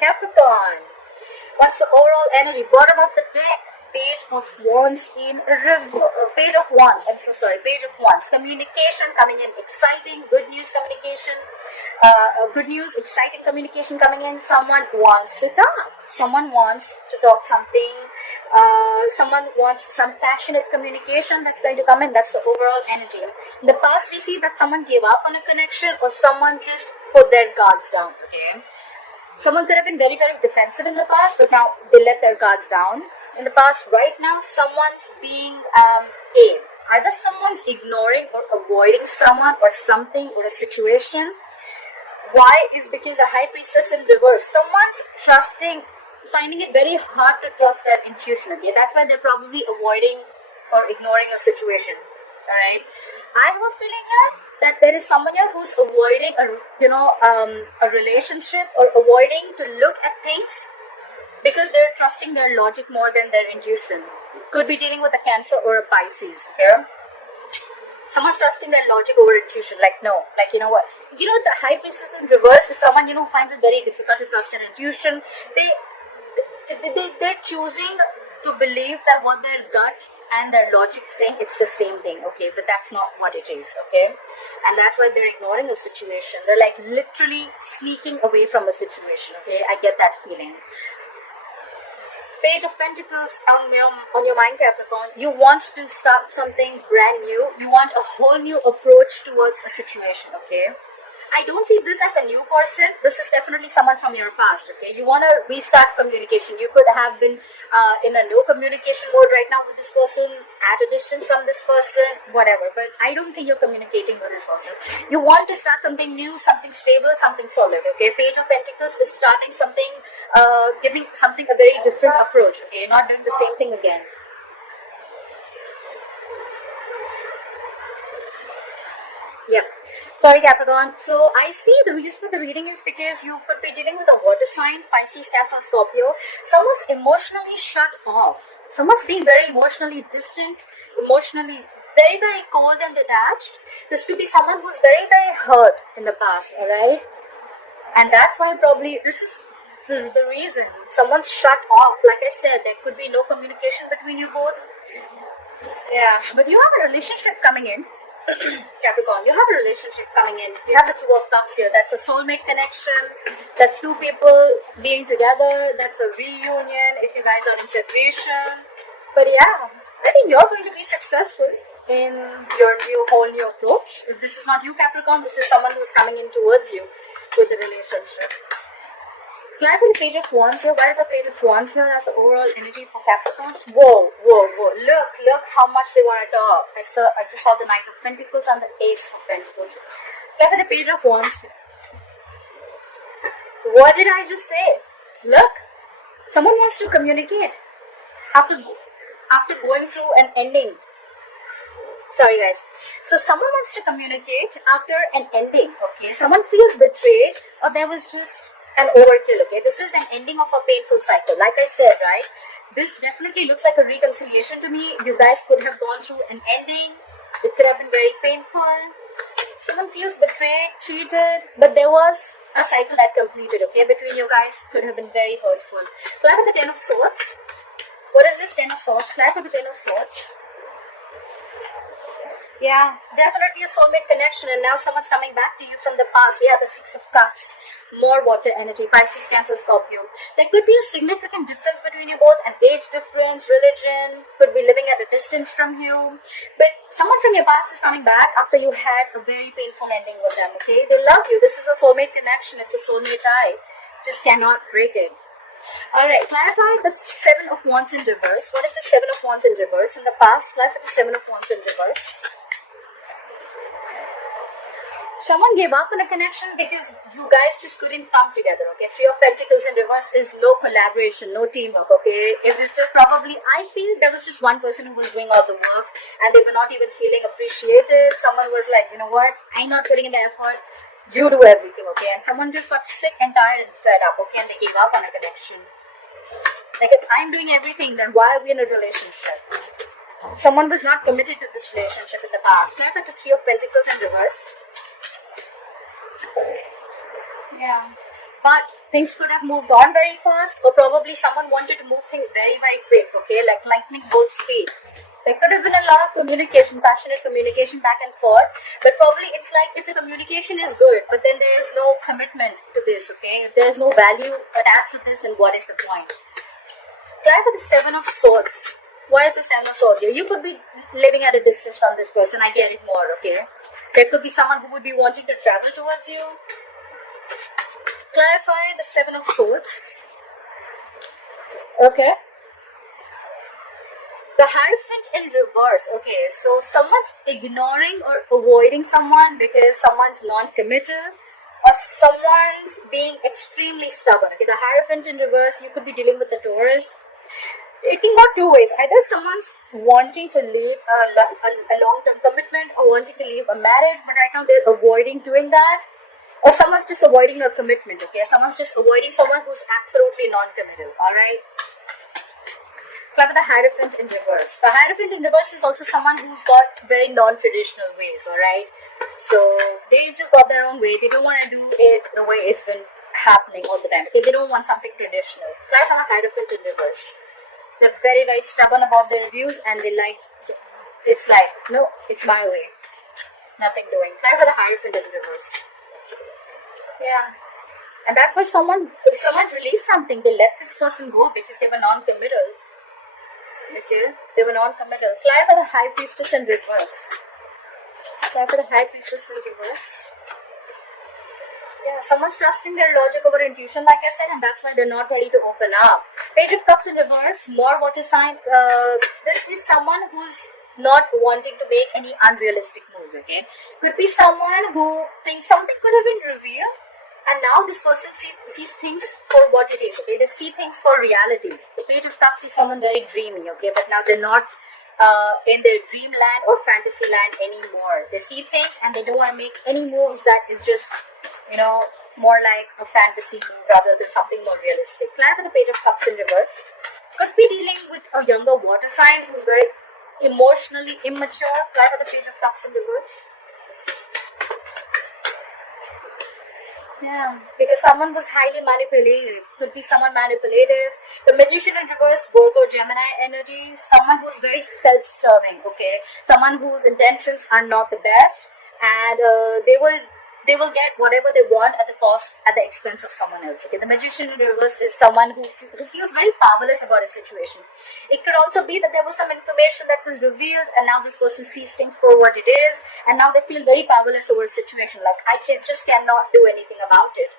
Capricorn. What's the overall energy? Bottom of the deck. Page of Wands in Page of Wands. I'm so sorry. Page of Wands. Communication coming in. Exciting. Good news communication. Good news. Exciting communication coming in. Someone wants to talk. Someone wants to talk something. Someone wants some passionate communication that's going to come in. That's the overall energy. In the past, we see that someone gave up on a connection or someone just put their guards down. Okay. Someone could have been very, very defensive in the past, but now they let their guards down. In the past, right now, someone's being either someone's ignoring or avoiding someone or something or a situation. Why? Is because a high priestess in reverse. Someone's finding it very hard to trust their intuition. Okay, that's why they're probably avoiding or ignoring a situation. All right. I have a feeling here that there is someone here who's avoiding a relationship or avoiding to look at things because they're trusting their logic more than their intuition. Could be dealing with a Cancer or a Pisces. Okay. Someone's trusting their logic over intuition. Like, no. Like, you know what? You know, the high priestess in reverse is someone, who finds it very difficult to trust their intuition. They're choosing to believe that what their gut and their logic saying, it's the same thing. Okay. But that's not what it is. Okay. And that's why they're ignoring a situation. They're like literally sneaking away from a situation. Okay. I get that feeling. Page of Pentacles on your mind, Capricorn. You want to start something brand new. You want a whole new approach towards a situation, okay? I don't see this as a new person. This is definitely someone from your past, okay? You want to restart communication. You could have been in a no communication mode right now with this person, at a distance from this person, whatever. But I don't think you're communicating with this person. You want to start something new, something stable, something solid, okay? Page of Pentacles is starting something, giving something a very different approach, okay? Not doing the same thing again. Yep. Sorry, Capricorn. So I see the reason for the reading is because you could be dealing with a water sign, Pisces, Cancer, Scorpio. Someone's emotionally shut off. Someone's being very emotionally distant, emotionally very, very cold and detached. This could be someone who's very, very hurt in the past, alright? And that's why probably this is the reason. Someone's shut off. Like I said, there could be no communication between you both. Yeah, but you have a relationship coming in. Capricorn, you have a relationship coming in. You have the Two of Cups here. That's a soulmate connection. That's two people being together. That's a reunion if you guys are in separation. But yeah, I think you're going to be successful in your whole new approach. If this is not you, Capricorn, this is someone who's coming in towards you with the relationship. Clarify the Page of Wands here. Why is the Page of Wands here as the overall energy for Capricorn? Whoa. Look how much they want to talk. I just saw the Knight of Pentacles and the Ace of Pentacles. Clarify the Page of Wands. What did I just say? Look, someone wants to communicate after going through an ending. Sorry guys. So someone wants to communicate after an ending. Okay. Someone feels betrayed or there was just an overkill, okay? This is an ending of a painful cycle. Like I said, right? This definitely looks like a reconciliation to me. You guys could have gone through an ending. It could have been very painful. Someone feels betrayed, cheated, but there was a cycle that completed, okay? Between you guys could have been very hurtful. Flag with the Ten of Swords. What is this Ten of Swords? Flag with the Ten of Swords. Yeah, definitely a soulmate connection, and now someone's coming back to you from the past. We have the Six of Cups. More water energy, Pisces, Cancer, Scorpio. There could be a significant difference between you both, an age difference, religion, could be living at a distance from you. But someone from your past is coming back after you had a very painful ending with them, okay? They love you. This is a soulmate connection. It's a soulmate tie. Just cannot break it. Alright, clarify the Seven of Wands in reverse. What is the Seven of Wands in reverse? In the past, clarify the Seven of Wands in reverse. Someone gave up on a connection because you guys just couldn't come together, okay? Three of Pentacles in reverse is no collaboration, no teamwork, okay? It was just probably, I feel there was just one person who was doing all the work and they were not even feeling appreciated. Someone was like, you know what? I'm not putting in the effort. You do everything, okay? And someone just got sick and tired and fed up, okay? And they gave up on a connection. Like, if I'm doing everything, then why are we in a relationship? Someone was not committed to this relationship in the past. Look at the Three of Pentacles in reverse. Yeah. but things could have moved on very fast, or probably someone wanted to move things very, very quick, okay, like lightning bolt speed. There could have been a lot of communication, passionate communication back and forth, but probably it's like if the communication is good, but then there is no commitment to this, okay? If there is no value attached to this, then what is the point? Try for the Seven of Swords. Why is the Seven of Swords here? You could be living at a distance from this person, I get it more, okay? There could be someone who would be wanting to travel towards you. Clarify the Seven of Swords. Okay. The Hierophant in reverse. Okay, so someone's ignoring or avoiding someone because someone's non-committal, or someone's being extremely stubborn. Okay, the Hierophant in reverse, you could be dealing with the Taurus. It can go two ways. Either someone's wanting to leave a long-term commitment, or wanting to leave a marriage, but right now they're avoiding doing that. Or someone's just avoiding a commitment, okay? Someone's just avoiding someone who's absolutely non-committal, alright? Clever the Hierophant in reverse. The Hierophant in reverse is also someone who's got very non-traditional ways, alright? So, they just got their own way. They don't want to do it the way it's been happening all the time. Okay? They don't want something traditional. Clever the Hierophant in reverse. They're very, very stubborn about their views, and they like, it's like, no, it's my way. Nothing doing. Clever the Hierophant in reverse. Yeah. And that's why if someone released something, they let this person go because they were non-committal. Okay, they were non-committal. Fly for the High Priestess in reverse. Fly for the High Priestess in reverse. Yeah, someone's trusting their logic over intuition, like I said, and that's why they're not ready to open up. Page of Cups in reverse, more water sign. This is someone who's not wanting to make any unrealistic moves, okay? Could be someone who thinks something could have been revealed, and now this person sees things for what it is, okay? They see things for reality. The Page of Cups is someone very dreamy, okay? But now they're not in their dreamland or fantasy land anymore. They see things and they don't want to make any moves that is just, you know, more like a fantasy move rather than something more realistic. Fly for the Page of Cups in reverse. Could be dealing with a younger water sign who's very emotionally immature. Fly for the Page of Cups in reverse. Yeah, because someone was highly manipulative. Could be someone manipulative. The Magician in reverse, Virgo, Gemini energy. Someone who's very self-serving, okay? Someone whose intentions are not the best, and they will get whatever they want at the cost, at the expense of someone else. Okay, the Magician in reverse is someone who feels very powerless about a situation. It could also be that there was some information that was revealed, and now this person sees things for what it is, and now they feel very powerless over a situation. Like, I cannot do anything about it.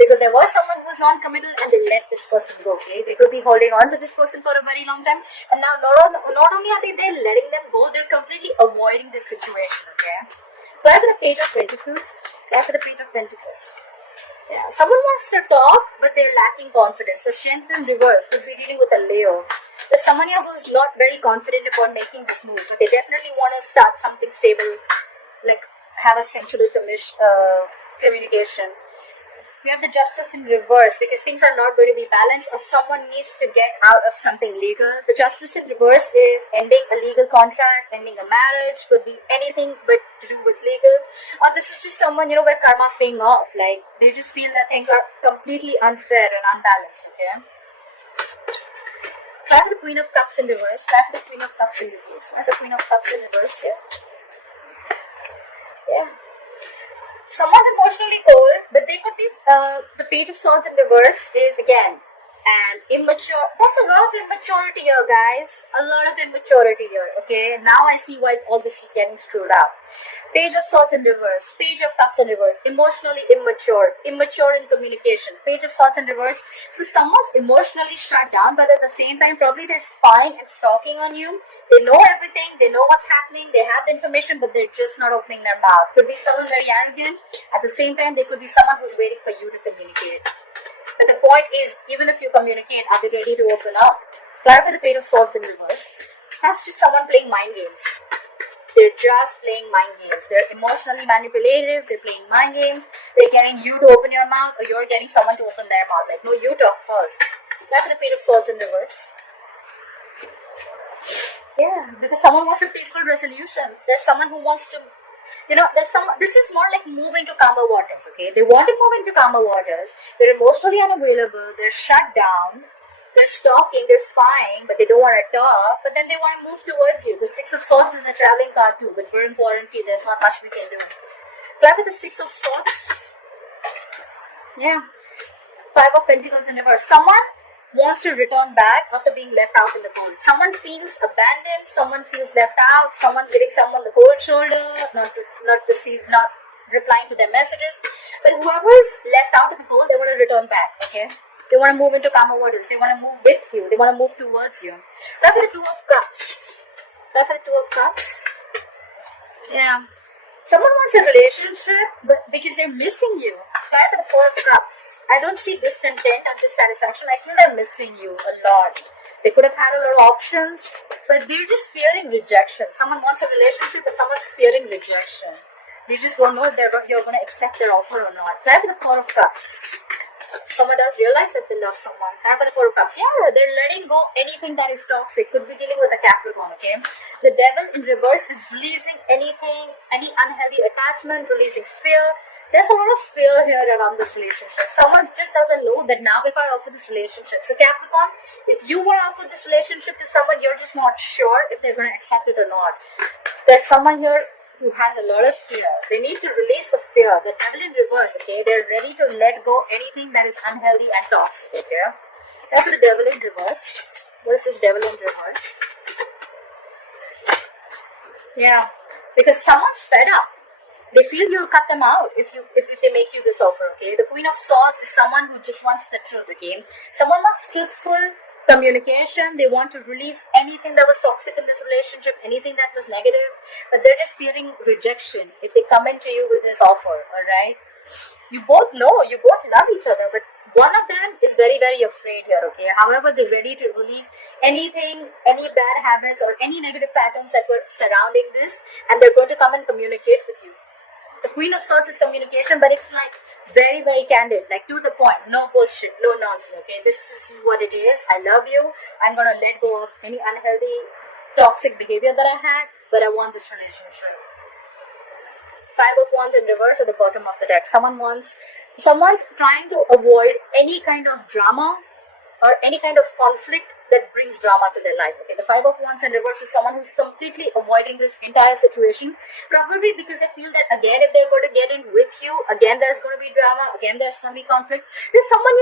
Because there was someone who was non-committal and they let this person go, okay? They could be holding on to this person for a very long time, and now not only are they letting them go, they're completely avoiding this situation, okay? Fly for the Page of Pentacles. Fly for the Page of Pentacles. Yeah, someone wants to talk, but they're lacking confidence. The Strength in reverse could be dealing with a Leo. There's someone here who's not very confident about making this move, but they definitely want to start something stable, like have a sensual communication. We have the Justice in reverse because things are not going to be balanced, or someone needs to get out of something legal. The Justice in reverse is ending a legal contract, ending a marriage, could be anything but to do with legal. Or this is just someone, you know, where karma's paying off. Like, they just feel that things are completely unfair and unbalanced, okay? Try for the Queen of Cups in reverse. Try for the Queen of Cups in reverse. That's the Queen of Cups in reverse here. Yeah. Someone's emotionally cold, but they could be, the Page of Swords in reverse is again an immature. There's a lot of immaturity here, guys. A lot of immaturity here, okay? Now I see why all this is getting screwed up. Page of Swords in reverse, Page of Cups in reverse, emotionally immature, immature in communication. Page of Swords in reverse. So someone's emotionally shut down, but at the same time, probably they're spying and stalking on you. They know everything, they know what's happening, they have the information, but they're just not opening their mouth. Could be someone very arrogant. At the same time, they could be someone who's waiting for you to communicate. But the point is, even if you communicate, are they ready to open up? Fly for the Page of Swords in reverse. That's just someone playing mind games. They're just playing mind games. They're emotionally manipulative. They're playing mind games. They're getting you to open your mouth, or you're getting someone to open their mouth. Like, no, you talk first. That's the Page of Swords in reverse. Yeah, because someone wants a peaceful resolution. There's someone who wants to This is more like move into calmer waters, okay? They want to move into calmer waters. They're emotionally unavailable. They're shut down. They're stalking. They're spying, but they don't want to talk. But then they want to move towards you. The Six of Swords is a traveling card too, but we're in quarantine. There's not much we can do. Clap with the Six of Swords. Yeah. Five of Pentacles in reverse. Someone wants to return back after being left out in the cold. Someone feels abandoned. Someone feels left out. Someone's giving someone the cold shoulder, not replying to their messages. But whoever is left out in the cold, they want to return back. Okay. They want to move into calmer waters. They want to move with you. They want to move towards you. Clap with the Two of Cups. Clap with the Two of Cups. Yeah. Someone wants a relationship, but because they're missing you. Clap with the Four of Cups. I don't see discontent and dissatisfaction. I feel they're missing you a lot. They could have had a lot of options, but they're just fearing rejection. Someone wants a relationship, but someone's fearing rejection. They just won't know if you're going to accept their offer or not. Clap with the Four of Cups. Someone does realize that they love someone. Clap with the Four of Cups. Yeah, they're letting go anything that is toxic. Could be dealing with a Capricorn, okay? The Devil in reverse is releasing anything, any unhealthy attachment, releasing fear. There's a lot of fear here around this relationship. Someone just doesn't know that now if I offer this relationship. So Capricorn, if you want to offer this relationship to someone, you're just not sure if they're going to accept it or not. There's someone here who has a lot of fear. They need to release the fear. The Devil in reverse, okay? They're ready to let go anything that is unhealthy and toxic, okay? That's the Devil in reverse. What is this Devil in reverse? Yeah, because someone's fed up. They feel you'll cut them out if they make you this offer, okay? The Queen of Swords is someone who just wants the truth, okay? Someone wants truthful communication. They want to release anything that was toxic in this relationship, anything that was negative, but they're just fearing rejection if they come into you with this offer, alright? You both know, you both love each other, but one of them is very, very afraid here, okay? However, they're ready to release anything, any bad habits or any negative patterns that were surrounding this, and they're going to come and communicate with you. The Queen of Swords is communication, but it's like very, very candid, like to the point, no bullshit, no nonsense, okay? This is what it is. I love you. I'm going to let go of any unhealthy, toxic behavior that I had, but I want this relationship. Five of Wands in reverse at the bottom of the deck. Someone's trying to avoid any kind of drama or any kind of conflict that brings drama to their life. Okay, the Five of Wands in reverse is someone who's completely avoiding this entire situation, probably because they feel that again, if they're going to get in with you, again there's going to be drama, again there's going to be conflict. There's someone